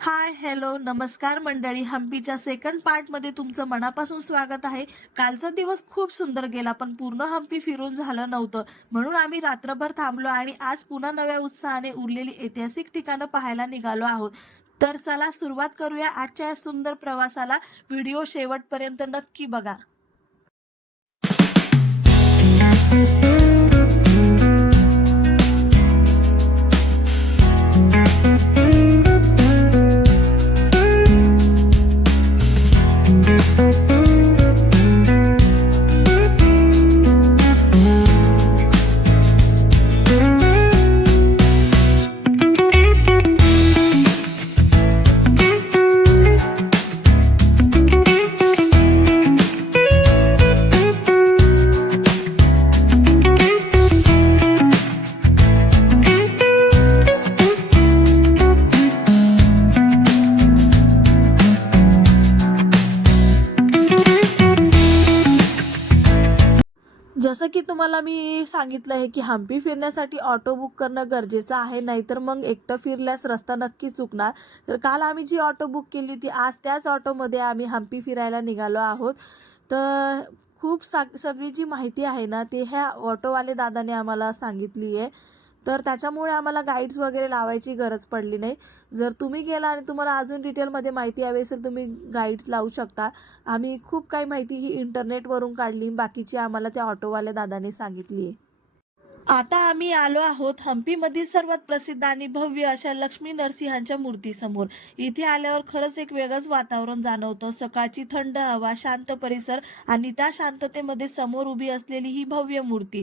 हाय, hello, नमस्कार मंडळी. हम्पीच्या second पार्टमध्ये तुमचं मनापासून स्वागत आहे. कालचा दिवस खूप सुंदर गेला, पण पूर्ण हम्पी फिरून झालं नव्हतं. म्हणून आम्ही रात्रभर थांबलो आणि आज पुन्हा नव्या उत्साहाने उरलेली ऐतिहासिक ठिकाणं पाहायला निघालो आहोत. तर चला सुरुवात करूया आजच्या या सुंदर प्रवासाला. व्हिडिओ शेवटपर्यंत नक्की बघा. जसं की तुम्हाला मी सांगितलं आहे की हम्पी फिरण्यासाठी ऑटो बुक करणं गरजेचं आहे, नाहीतर मग एकटं फिरल्यास रस्ता नक्की चुकणार. तर काल आम्ही जी ऑटो बुक केली होती, आज त्याच ऑटोमध्ये आम्ही हम्पी फिरायला निघालो आहोत. तर खूप सगळी जी माहिती आहे ना, ते ह्या ऑटोवाले दादाने आम्हाला सांगितली आहे. तर त्याच्यामुळे आम्हाला गाईड्स वगैरे लावायची गरज पडली नाही. जर तुम्ही गेला आणि तुम्हाला अजून डिटेलमध्ये माहिती हवी असेल, तुम्ही गाईड्स लावू शकता. आम्ही खूप काही माहिती ही इंटरनेटवरून काढली, बाकीची आम्हाला त्या ऑटोवाल्या दादाने सांगितली आहे. आता आम्ही आलो आहोत हम्पीमधील सर्वात प्रसिद्ध आणि भव्य अशा लक्ष्मी नरसिंहांच्या मूर्तीसमोर. इथे आल्यावर खरंच एक वेगळंच वातावरण जाणवतं. सकाळची थंड हवा, शांत परिसर आणि त्या शांततेमध्ये समोर उभी असलेली ही भव्य मूर्ती.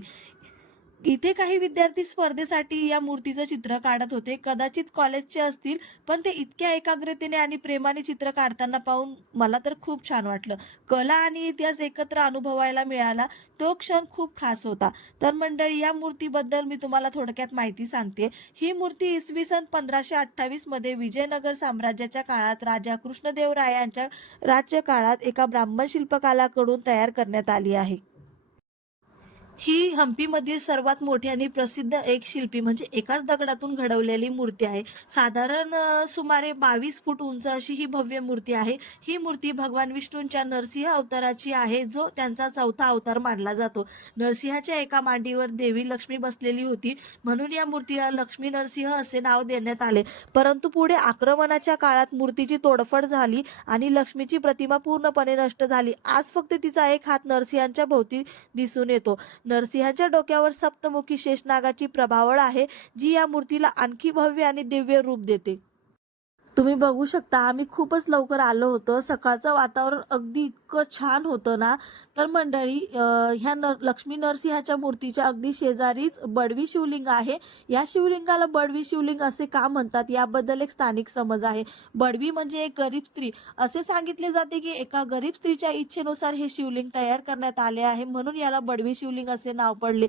इथे काही विद्यार्थी स्पर्धेसाठी या मूर्तीचं चित्र काढत होते. कदाचित कॉलेजचे असतील, पण ते इतक्या एकाग्रतेने आणि प्रेमाने चित्र काढताना पाहून मला तर खूप छान वाटलं. कला आणि इतिहास एकत्र अनुभवायला मिळाला, तो क्षण खूप खास होता. तर मंडळी, या मूर्तीबद्दल मी तुम्हाला थोडक्यात माहिती सांगते. ही मूर्ती इसवी सन 1528 मध्ये विजयनगर साम्राज्याच्या काळात राजा कृष्णदेवराय यांच्या राज्यकाळात एका ब्राह्मण शिल्पकाराकडून तयार करण्यात आली आहे. ही हम्पीमधील सर्वात मोठी आणि प्रसिद्ध एक शिल्पी म्हणजे एकाच दगडातून घडवलेली मूर्ती आहे. साधारण सुमारे 22 फूट उंच अशी ही भव्य मूर्ती आहे. ही मूर्ती भगवान विष्णूंच्या नरसिंह अवताराची आहे, जो त्यांचा चौथा अवतार मानला जातो. नरसिंहाच्या एका मांडीवर देवी लक्ष्मी बसलेली होती, म्हणून या मूर्तीला लक्ष्मी नरसिंह असे नाव देण्यात आले. परंतु पुढे आक्रमणाच्या काळात मूर्तीची तोडफोड झाली आणि लक्ष्मीची प्रतिमा पूर्णपणे नष्ट झाली. आज फक्त तिचा एक हात नरसिंहाच्या भोवती दिसून येतो. नरसिंहाच्या डोक्यावर सप्तमुखी शेषनागाची प्रभावळ आहे, जी या मूर्तीला आणखी भव्य आणि दिव्य रूप देते. तुम्ही बघू शकता, आम्ही खूपच लवकर आलो होतो. सकाळचं वातावरण अगदी इतकं छान होतं ना. तर मंडळी, ह्या लक्ष्मी नरसिंहाच्या मूर्तीच्या अगदी शेजारीच बडवी शिवलिंग आहे. या शिवलिंगाला बडवी शिवलिंग असे का म्हणतात, याबद्दल एक स्थानिक समज आहे. बडवी म्हणजे एक गरीब स्त्री. असे सांगितले जाते की एका गरीब स्त्रीच्या इच्छेनुसार हे शिवलिंग तयार करण्यात आले आहे, म्हणून याला बडवी शिवलिंग असे नाव पडले.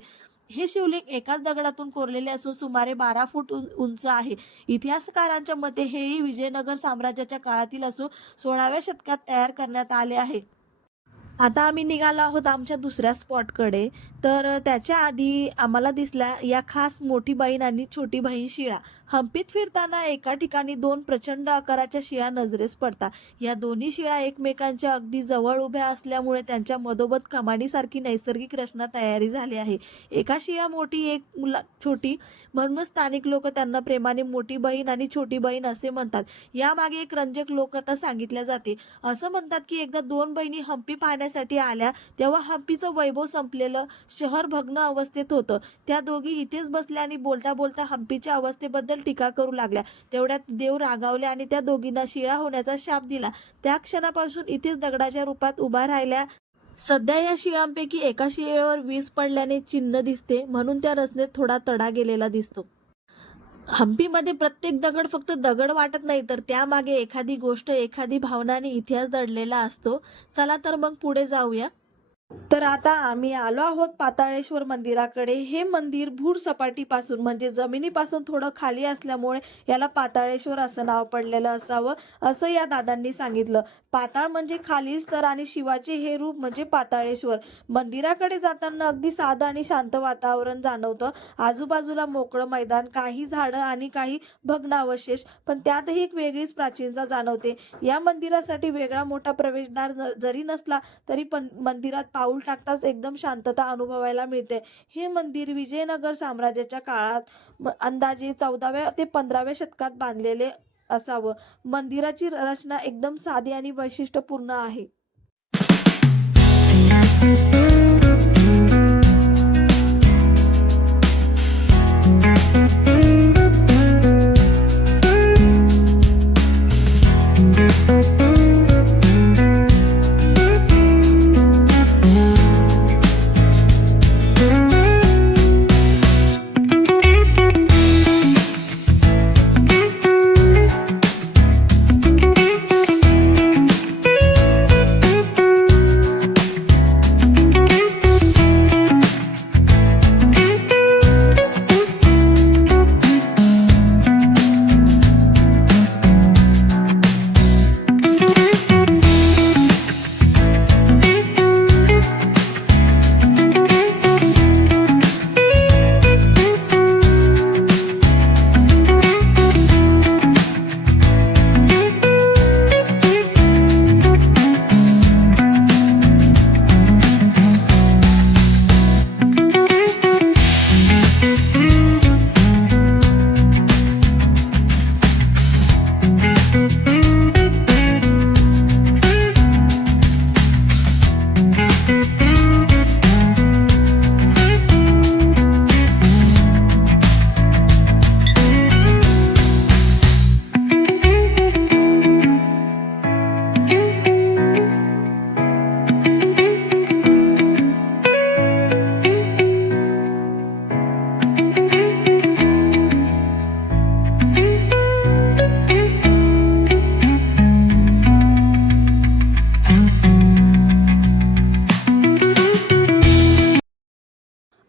हे शिवलिंग एकाच दगडातून कोरलेले असून सुमारे 12 फूट उंच आहे. इतिहासकारांच्या मते हेही विजयनगर साम्राज्याच्या काळातील असून 16व्या शतकात तयार करण्यात आले आहे. आता आम्ही निघालो आहोत आमच्या दुसऱ्या स्पॉटकडे. तर त्याच्या आधी आम्हाला दिसल्या या खास मोठी बहीण आणि छोटी बहीण शिळा. हम्पीत फिरताना एका ठिकाणी दोन प्रचंड आकाराच्या शिळा नजरेस पडतात. या दोन्ही शिळा एकमेकांच्या अगदी जवळ उभ्या असल्यामुळे त्यांच्या मधोमध कमानीसारखी नैसर्गिक रचना तयारी झाली आहे. एका शिळा मोठी, एक छोटी, म्हणूनच स्थानिक लोक त्यांना प्रेमाने मोठी बहीण आणि छोटी बहीण असे म्हणतात. यामागे एक रंजक लोककथा सांगितल्या जाते. असं म्हणतात की एकदा दोन बहिणी हम्पी पाहण्यासाठी आल्या, तेव्हा हम्पीचं वैभव संपलेलं, शहर भग्न अवस्थेत होतं. त्या दोघी इथेच बसल्या आणि बोलता बोलता हम्पीच्या अवस्थेबद्दल टीका करू लागल्या. तेवढ्यात देव रागावले आणि त्या दोघींना शिळा होण्याचा शाप दिला. त्या क्षणापासून इथेच दगडाच्या रूपात उभा राहिल्या. सध्या या शिळांपैकी एका शिळेवर वीज पडल्याने चिन्ह दिसते, म्हणून त्या रचनेत थोडा तडा गेलेला दिसतो. हम्पीमध्ये प्रत्येक दगड फक्त दगड वाटत नाही, तर त्यामागे एखादी गोष्ट, एखादी भावना आणि इतिहास दडलेला असतो. चला तर मग पुढे जाऊया. तर आता आम्ही आलो आहोत पाताळेश्वर मंदिराकडे. हे मंदिर भूसपाटीपासून म्हणजे जमिनीपासून थोडं खाली असल्यामुळे याला पाताळेश्वर असं नाव पडलेलं असावं, असं या दादांनी सांगितलं. पाताळ म्हणजे खाली स्तर आणि शिवाचे हे रूप म्हणजे पाताळेश्वर. मंदिराकडे जाताना अगदी साधं आणि शांत वातावरण जाणवतं. आजूबाजूला मोकळं मैदान, काही झाडं आणि काही भग्नावशेष, पण त्यातही एक वेगळीच प्राचीनता जाणवते. या मंदिरासाठी वेगळा मोठा प्रवेशद्वार जरी नसला तरी पण मंदिरात पाऊल टाकताच एकदम शांतता अनुभवायला मिळते. हे मंदिर विजयनगर साम्राज्याच्या काळात अंदाजे 14व्या ते 15व्या शतकात बांधलेले असावं. मंदिराची रचना एकदम साधी आणि वैशिष्ट्यपूर्ण आहे.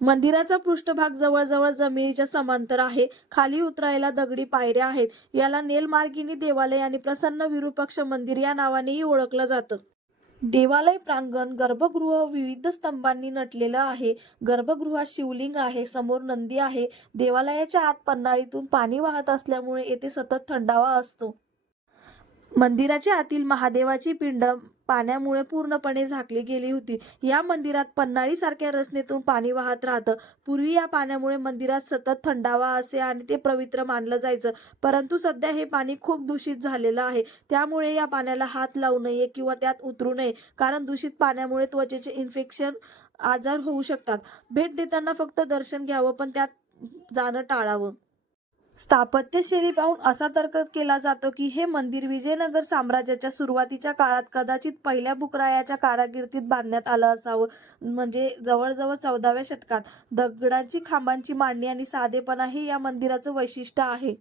मंदिराचा पृष्ठभाग जवळजवळ जमिनीच्या समांतर आहे. खाली उतरायला दगडी पायऱ्या आहेत. याला नेलमार्गिनी देवालय आणि प्रसन्न विरूपाक्ष मंदिर या नावानेही ओळखलं जातं. देवालय प्रांगण गर्भगृह विविध स्तंभांनी नटलेलं आहे. गर्भगृहात शिवलिंग आहे, समोर नंदी आहे. देवालयाच्या आत पन्हाळीतून पाणी वाहत असल्यामुळे येथे सतत थंडावा असतो. मंदिराच्या आतील महादेवाची पिंड पाण्यामुळे पूर्णपणे झाकली गेली होती. या मंदिरात पन्हाळीसारख्या रचनेतून पाणी वाहत राहतं. पूर्वी या पाण्यामुळे मंदिरात सतत थंडावा असे आणि ते पवित्र मानलं जायचं. परंतु सध्या हे पाणी खूप दूषित झालेलं आहे. त्यामुळे या पाण्याला हात लावू नये किंवा त्यात उतरू नये, कारण दूषित पाण्यामुळे त्वचेचे इन्फेक्शन, आजार होऊ शकतात. भेट देताना फक्त दर्शन घ्यावं, पण त्यात जाणं टाळावं. स्थापत्यशैली पाहून असा तर्क केला जातो की हे मंदिर विजयनगर साम्राज्याच्या सुरुवातीच्या काळात कदाचित पहिल्या बुकरायाच्या कारागिर्दीत बांधण्यात आलं असावं, म्हणजे जवळजवळ 14व्या शतकात. दगडाची खांबांची मांडणी आणि साधेपणा हे या मंदिराचं वैशिष्ट्य आहे.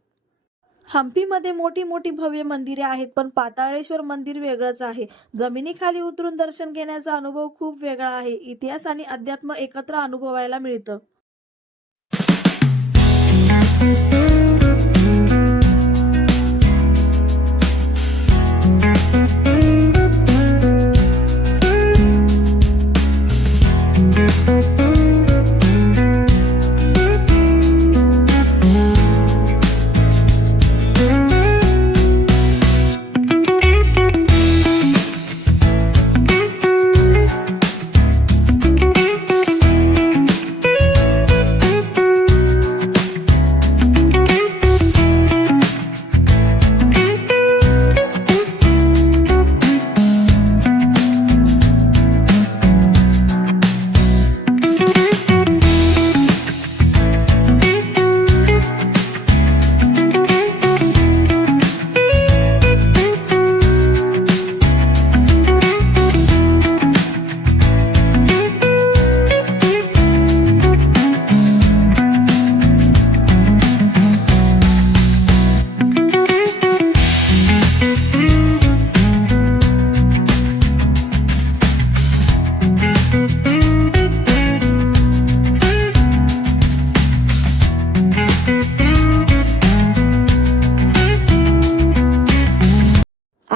हम्पीमध्ये मोठी मोठी भव्य मंदिरे आहेत, पण पाताळेश्वर मंदिर वेगळंच आहे. जमिनीखाली उतरून दर्शन घेण्याचा अनुभव खूप वेगळा आहे. इतिहास आणि अध्यात्म एकत्र अनुभवायला मिळतं.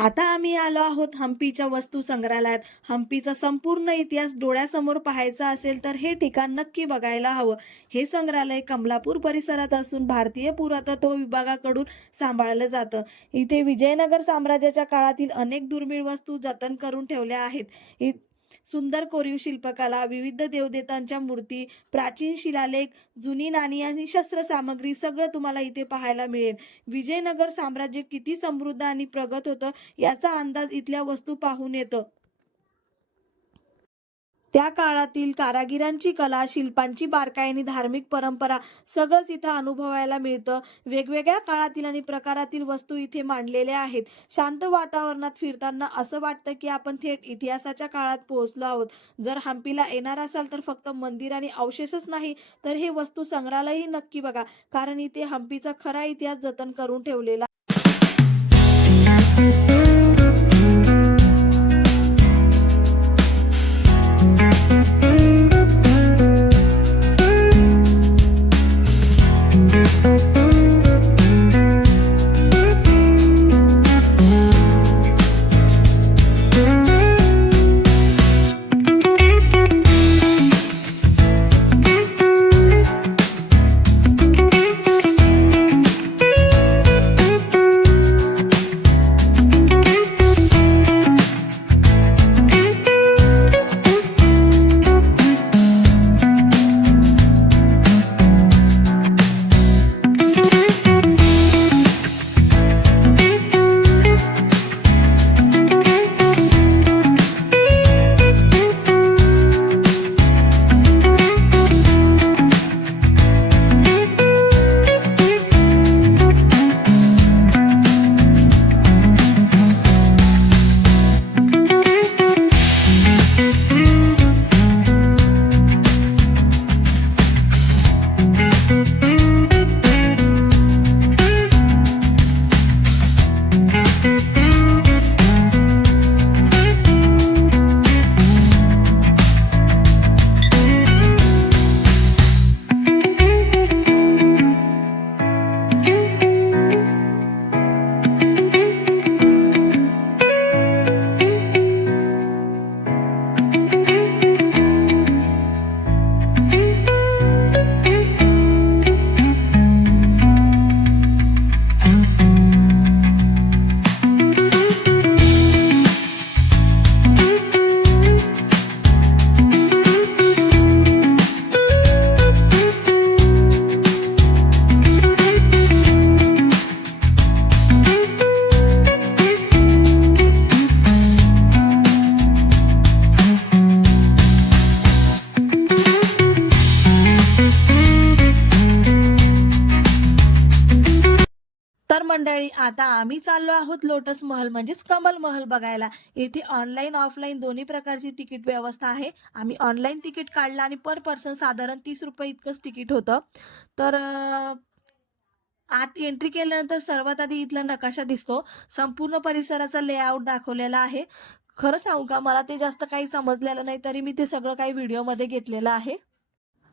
आता आम्ही आलो आहोत हम्पीच्या वस्तू संग्रहालयात. हम्पीचा संपूर्ण इतिहास डोळ्यासमोर पाहायचा असेल तर हे ठिकाण नक्की बघायला हवं. हे संग्रहालय कमलापूर परिसरात असून भारतीय पुरातत्व विभागाकडून सांभाळलं जातं. इथे विजयनगर साम्राज्याच्या काळातील अनेक दुर्मिळ वस्तू जतन करून ठेवल्या आहेत. सुंदर कोरीव शिल्पकला, विविध देवदेवतांच्या मूर्ती, प्राचीन शिलालेख, जुनी नाणी आणि शस्त्रसामग्री सगळं तुम्हाला इथे पाहायला मिळेल. विजयनगर साम्राज्य किती समृद्ध आणि प्रगत होतं याचा अंदाज इथल्या वस्तू पाहून येतो. त्या काळातील कारागिरांची कला, शिल्पांची बारकाई आणि धार्मिक परंपरा सगळंच इथं अनुभवायला मिळतं. वेगवेगळ्या काळातील आणि प्रकारातील वस्तू इथे मांडलेल्या आहेत. शांत वातावरणात फिरताना असं वाटतं की आपण थेट इतिहासाच्या काळात पोहोचलो आहोत. जर हम्पीला येणार असाल तर फक्त मंदिर आणि अवशेषच नाही तर हे वस्तू संग्रहालयही नक्की बघा, कारण इथे हम्पीचा खरा इतिहास जतन करून ठेवलेला तर मंडळी, आता आम्ही चाललो आहोत लोटस महल म्हणजेच कमल महल बघायला. येथे ऑनलाईन ऑफलाईन दोन्ही प्रकारची तिकीट व्यवस्था आहे. आम्ही ऑनलाईन तिकीट काढलं आणि पर पर्सन साधारण 30 रुपये इतकंच तिकीट होतं. तर आत एंट्री केल्यानंतर सर्वात आधी इथला नकाशा दिसतो. संपूर्ण परिसराचा लेआउट दाखवलेला आहे. खरं सांगू का, मला ते जास्त काही समजलेलं नाही, तरी मी ते सगळं काही व्हिडिओमध्ये घेतलेलं आहे.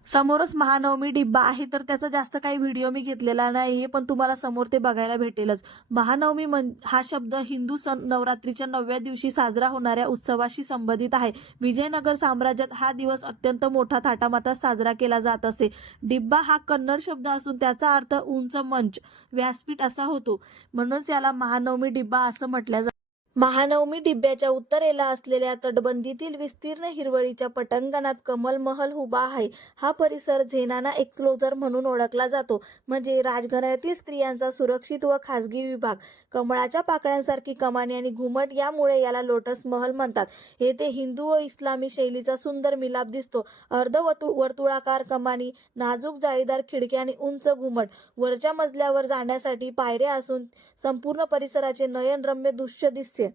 समोरच महानवमी डिब्बा आहे, तर त्याचा जास्त काही व्हिडिओ मी घेतलेला नाही, पण तुम्हाला समोर ते बघायला भेटेलच. महानवमी हा शब्द हिंदू सण नवरात्रीच्या 9व्या दिवशी साजरा होणाऱ्या उत्सवाशी संबंधित आहे. विजयनगर साम्राज्यात हा दिवस अत्यंत मोठा थाटामाटात साजरा केला जात असे. डिब्बा हा कन्नड शब्द असून त्याचा अर्थ उंच मंच, व्यासपीठ असा होतो. म्हणूनच याला महानवमी डिब्बा असं म्हटलं जातं. महानवमी डिब्याच्या उत्तरेला असलेल्या तटबंदीतील विस्तीर्ण हिरवळीच्या पटांगणात कमल महल उभा आहे. हा परिसर झेनाना एक्सक्लोजर म्हणून ओळखला जातो, म्हणजे राजघराण्यातील स्त्रियांचा सुरक्षित व खासगी विभाग. कमळाच्या पाकळ्यांसारखी कमानी आणि घुमट यामुळे याला लोटस महल म्हणतात. येथे हिंदू व इस्लामी शैलीचा सुंदर मिलाप दिसतो. वर्तुळाकार कमानी, नाजूक जाळीदार खिडक्या आणि उंच घुमट. वरच्या मजल्यावर जाण्यासाठी पायऱ्या असून संपूर्ण परिसराचे नयनरम्य दृश्य दिसते.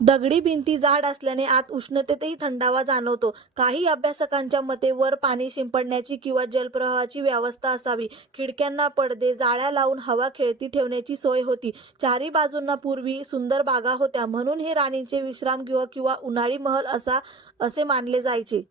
दगडी भिंती जाड असल्याने आत उष्णतेतही थंडावा जाणवतो. काही अभ्यासकांच्या मते वर पाणी शिंपडण्याची किंवा जलप्रवाहाची व्यवस्था असावी. खिडक्यांना पडदे, जाळ्या लावून हवा खेळती ठेवण्याची सोय होती. चारी बाजूंना पूर्वी सुंदर बागा होत्या, म्हणून हे राणींचे विश्रामगृह किंवा उन्हाळी महल असे मानले जायचे.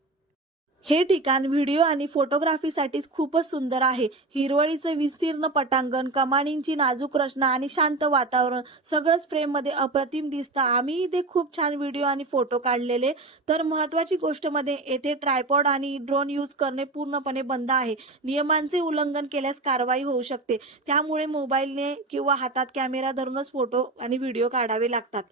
हे ठिकाण व्हिडिओ आणि फोटोग्राफीसाठीच खूपच सुंदर आहे. हिरवळीचं विस्तीर्ण पटांगण, कमानींची नाजूक रचना आणि शांत वातावरण सगळंच फ्रेममध्ये अप्रतिम दिसतं. आम्ही इथे खूप छान व्हिडिओ आणि फोटो काढलेले. तर महत्त्वाची गोष्ट म्हणजे येथे ट्रायपॉड आणि ड्रोन यूज करणे पूर्णपणे बंद आहे. नियमांचे उल्लंघन केल्यास कारवाई होऊ शकते. त्यामुळे मोबाईलने किंवा हातात कॅमेरा धरूनच फोटो आणि व्हिडिओ काढावे लागतात.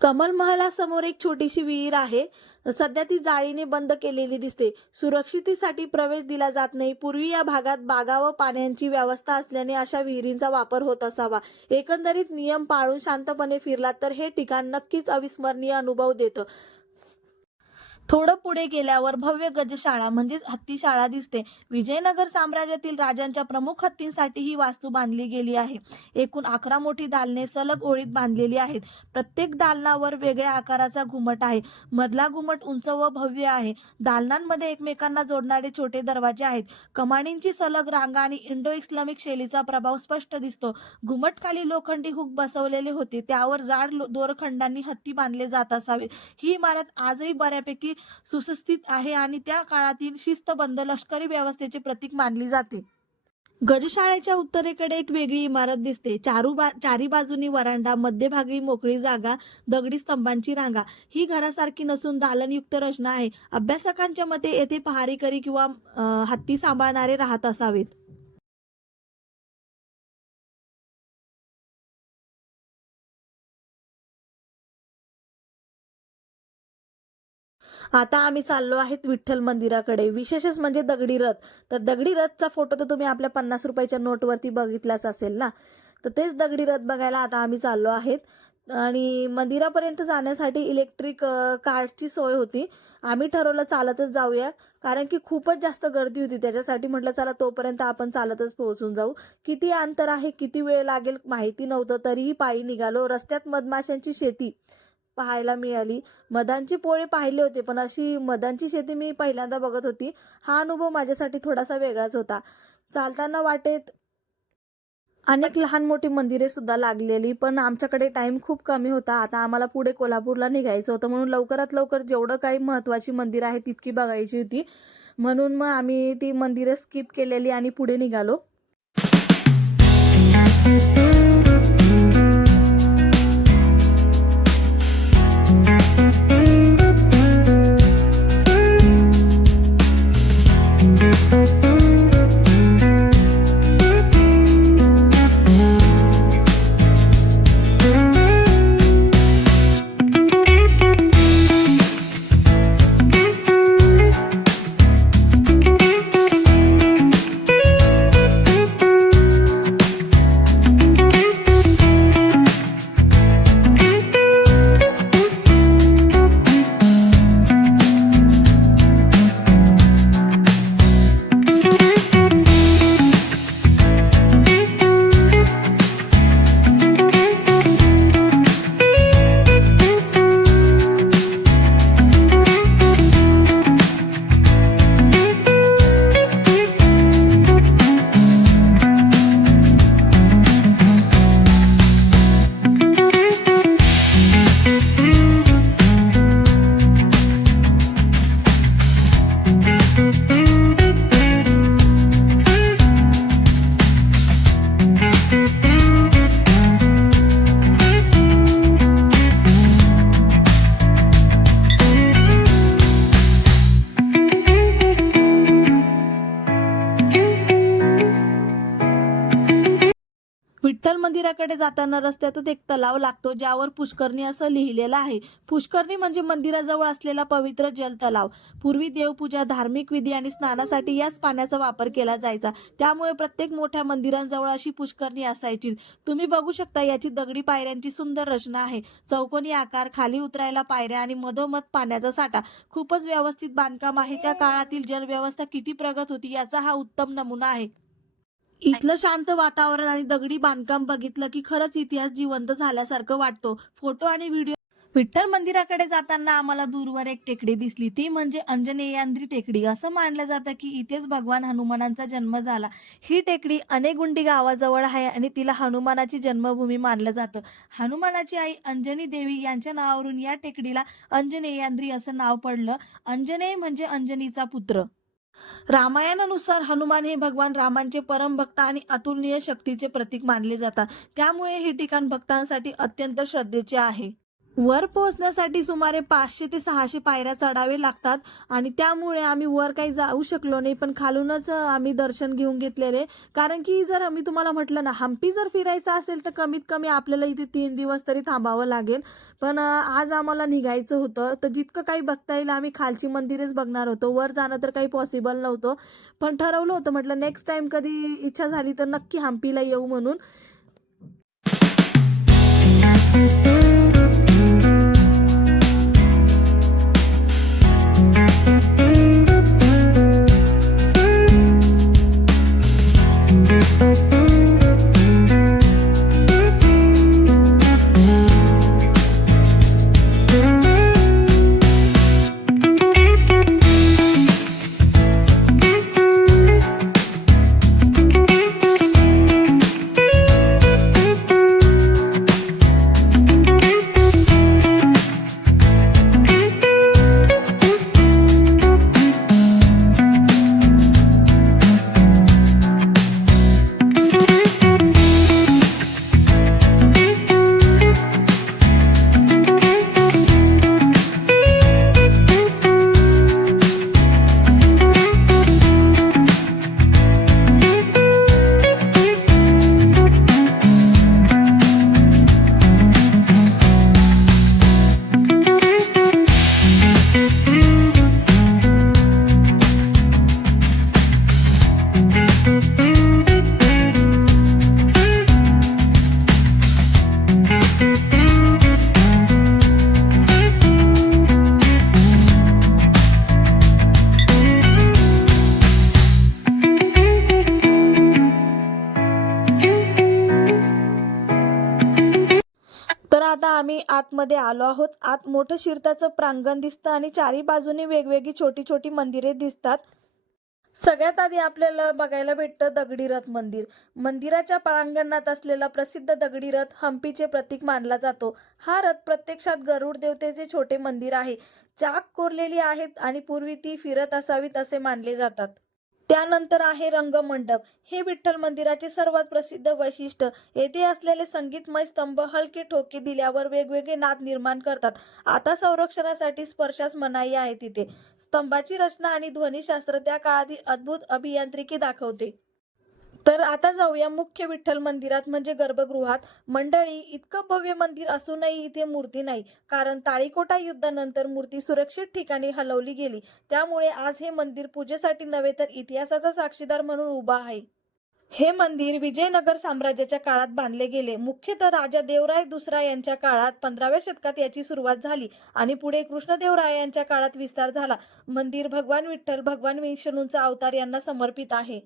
कमल महालासमोर एक छोटीशी विहीर आहे. सध्या ती जाळीने बंद केलेली दिसते. सुरक्षिततेसाठी प्रवेश दिला जात नाही. पूर्वी या भागात बागा व पाण्याची व्यवस्था असल्याने अशा विहिरींचा वापर होत असावा. एकंदरीत नियम पाळून शांतपणे फिरलात तर हे ठिकाण नक्कीच अविस्मरणीय अनुभव देतं. थोडं पुढे गेल्यावर भव्य गजशाळा म्हणजेच हत्तीशाळा दिसते. विजयनगर साम्राज्यातील राजांच्या प्रमुख हत्तींसाठी ही वास्तू बांधली गेली आहे. एकूण 11 मोठी दालने सलग ओळीत बांधलेली आहेत. प्रत्येक दालनावर वेगळ्या आकाराचा घुमट आहे. मधला घुमट उंच व भव्य आहे. दालनांमध्ये एकमेकांना जोडणारे छोटे दरवाजे आहेत. कमानींची सलग रांगा आणि इंडो इस्लामिक शैलीचा प्रभाव स्पष्ट दिसतो. घुमटखाली लोखंडी हुक बसवलेले होते. त्यावर जाड दोरखंडांनी हत्ती बांधले जात असावेत. ही इमारत आजही बऱ्यापैकी सुस्थितीत आहे आणि त्या काळातील शिस्तबद्ध लष्करी व्यवस्थेचे प्रतीक मानली जाते. गजशाळेच्या उत्तरेकडे एक वेगळी इमारत दिसते. चारी बाजूनी वरांडा, मध्यभागी मोकळी जागा, दगडी स्तंभांची रांगा. ही घरासारखी नसून दालनयुक्त रचना आहे. अभ्यासकांच्या मते येथे पहारेकरी किंवा हत्ती सांभाळणारे राहत असावेत. आता आम्ही चाललो आहेत विठ्ठल मंदिराकडे. विशेषच म्हणजे दगडी रथ. तर दगडी रथचा फोटो तर तुम्ही आपल्या 50 रुपयाच्या नोटवरती बघितलाच असेल ना. तर तेच दगडी रथ बघायला आता आम्ही चाललो आहेत. आणि मंदिरापर्यंत जाण्यासाठी इलेक्ट्रिक कारची सोय होती. आम्ही ठरवलं चालतच जाऊया, कारण की खूपच जास्त गर्दी होती. त्याच्यासाठी म्हटलं चला तोपर्यंत आपण चालतच पोहोचून जाऊ. किती अंतर आहे, किती वेळ लागेल माहिती नव्हतं, तरीही पायी निघालो. रस्त्यात मधमाशांची शेती पाहायला मिळाली. मधांची पोळे पाहिले होते, पण अशी मधांची शेती मी पहिल्यांदा बघत होती. हा अनुभव माझ्यासाठी थोडासा वेगळाच होता. चालताना वाटेत अनेक लहान मोठी मंदिरे सुद्धा लागलेली, पण आमच्याकडे टाइम खूप कमी होता. आता आम्हाला पुढे कोल्हापूरला निघायचं होतं, म्हणून लवकरात लवकर जेवढं काही महत्त्वाची मंदिरं आहेत तितकी बघायची होती. म्हणून मग आम्ही ती मंदिरं स्किप केलेली आणि पुढे निघालो. विठ्ठल मंदिराकडे जाताना रस्त्यातच एक तलाव लागतो, ज्यावर पुष्करणी असं लिहिलेलं आहे. पुष्करणी म्हणजे मंदिराजवळ असलेला पवित्र जलतलाव. पूर्वी देवपूजा, धार्मिक विधी आणि स्नानासाठी याच पाण्याचा वापर केला जायचा. त्यामुळे प्रत्येक मोठ्या मंदिरांजवळ अशी पुष्करणी असायची. तुम्ही बघू शकता याची दगडी पायऱ्यांची सुंदर रचना आहे. चौकोनी आकार, खाली उतरायला पायऱ्या आणि मधोमध पाण्याचा साठा. खूपच व्यवस्थित बांधकाम आहे. त्या काळातील जलव्यवस्था किती प्रगत होती याचा हा उत्तम नमुना आहे. इथलं शांत वातावरण आणि दगडी बांधकाम बघितलं की खरंच इतिहास जिवंत झाल्यासारखं वाटतो. फोटो आणि व्हिडिओ विठ्ठल मंदिराकडे जाताना आम्हाला दूरवर एक टेकडी दिसली, ती म्हणजे अंजनेयांद्री टेकडी. असं मानलं जातं की इथेच भगवान हनुमानांचा जन्म झाला. ही टेकडी अनेगुंडी गावाजवळ आहे आणि तिला हनुमानाची जन्मभूमी मानलं जातं. हनुमानाची आई अंजनी देवी यांच्या नावावरून या टेकडीला अंजनेयांद्री असं नाव पडलं. अंजनेय म्हणजे अंजनीचा पुत्र. रामायणानुसार हनुमान हे भगवान रामांचे परमभक्त आणि अतुलनीय शक्तीचे प्रतीक मानले जातात. त्यामुळे हे ठिकाण भक्तांसाठी अत्यंत श्रद्धेचे आहे. वर पोहोचण्यासाठी सुमारे 500 ते 600 पायऱ्या चढावे लागतात आणि त्यामुळे आम्ही वर काही जाऊ शकलो नाही, पण खालूनच आम्ही दर्शन घेऊन घेतलेले. कारण की जर मी तुम्हाला म्हटलं ना, हम्पी जर फिरायचं असेल तर कमीत कमी आपल्याला इथे 3 दिवस तरी थांबावं लागेल. पण आज आम्हाला निघायचं होतं, तर जितकं काही बघता येईल आम्ही खालची मंदिरेच बघणार होतो. वर जाणं तर काही पॉसिबल नव्हतं, पण ठरवलं होतं, म्हटलं नेक्स्ट टाइम कधी इच्छा झाली तर नक्की हम्पीला येऊ म्हणून. तर आता आम्ही आतमध्ये आलो आहोत. आत मोठं शिरताचं प्रांगण दिसतं आणि चारी बाजूनी वेगवेगळी छोटी छोटी मंदिरे दिसतात. सगळ्यात आधी आपल्याला बघायला भेटतं दगडी रथ मंदिर. मंदिराच्या प्रांगणात असलेला प्रसिद्ध दगडी रथ हम्पीचे प्रतीक मानला जातो. हा रथ प्रत्यक्षात गरुड देवतेचे छोटे मंदिर आहे. चाक कोरलेली आहेत आणि पूर्वी ती फिरत असावीत असे मानले जातात. त्यानंतर आहे रंगमंडप. हे विठ्ठल मंदिराचे सर्वात प्रसिद्ध वैशिष्ट्य. येथे असलेले संगीतमय स्तंभ हलके ठोके दिल्यावर वेगवेगळे नाद निर्माण करतात. आता संरक्षणासाठी स्पर्शास मनाई आहे तिथे. स्तंभाची रचना आणि ध्वनिशास्त्र त्या काळातील अद्भुत अभियांत्रिकी दाखवते. तर आता जाऊया मुख्य विठ्ठल मंदिरात म्हणजे गर्भगृहात. मंडळी, इतकं भव्य मंदिर असूनही इथे मूर्ती नाही, कारण ताळीकोटा युद्धानंतर मूर्ती सुरक्षित ठिकाणी हलवली गेली. त्यामुळे आज हे मंदिर पूजेसाठी नव्हे तर इतिहासाचा साक्षीदार म्हणून उभा आहे. हे मंदिर विजयनगर साम्राज्याच्या काळात बांधले गेले. मुख्यतः राजा देवराय दुसरा यांच्या काळात 15व्या शतकात याची सुरुवात झाली आणि पुढे कृष्णदेवराय यांच्या काळात विस्तार झाला. मंदिर भगवान विठ्ठल, भगवान विष्णूंचा अवतार यांना समर्पित आहे.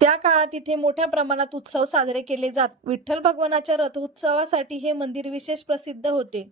त्या काळात इथे मोठ्या प्रमाणात उत्सव साजरे केले जात. विठ्ठल भगवानाच्या रथोत्सवासाठी हे मंदिर विशेष प्रसिद्ध होते.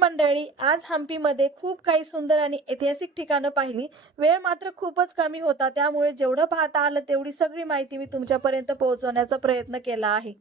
मंडळी, आज हम्पीमध्ये खूप काही सुंदर आणि ऐतिहासिक ठिकाणं पाहिली. वेळ मात्र खूपच कमी होता, त्यामुळे जेवढं पाहता आलं तेवढी सगळी माहिती मी तुमच्यापर्यंत पोहोचवण्याचा प्रयत्न केला आहे.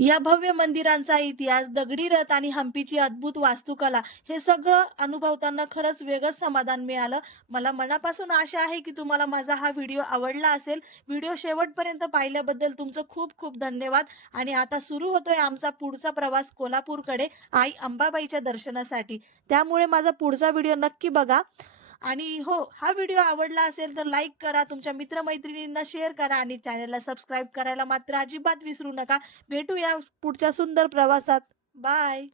या भव्य मंदिरांचा इतिहास, दगडी रथ आणि हंपीची अद्भुत वास्तुकला हे सगळं अनुभवताना खरंच वेगळंच समाधान मिळालं. मला मनापासून आशा आहे की तुम्हाला माझा हा व्हिडिओ आवडला असेल. व्हिडिओ शेवटपर्यंत पाहिल्याबद्दल तुमचं खूप खूप धन्यवाद. आणि आता सुरू होतोय आमचा पुढचा प्रवास कोल्हापूरकडे आई अंबाबाईच्या दर्शनासाठी. त्यामुळे माझा पुढचा व्हिडिओ नक्की बघा. आणि हो, हा व्हिडिओ आवडला असेल तर लाईक करा, तुमच्या मित्रमैत्रिणींना शेअर करा आणि चॅनलला सबस्क्राईब करायला मात्र अजिबात विसरू नका. भेटूया पुढच्या सुंदर प्रवासात. बाय.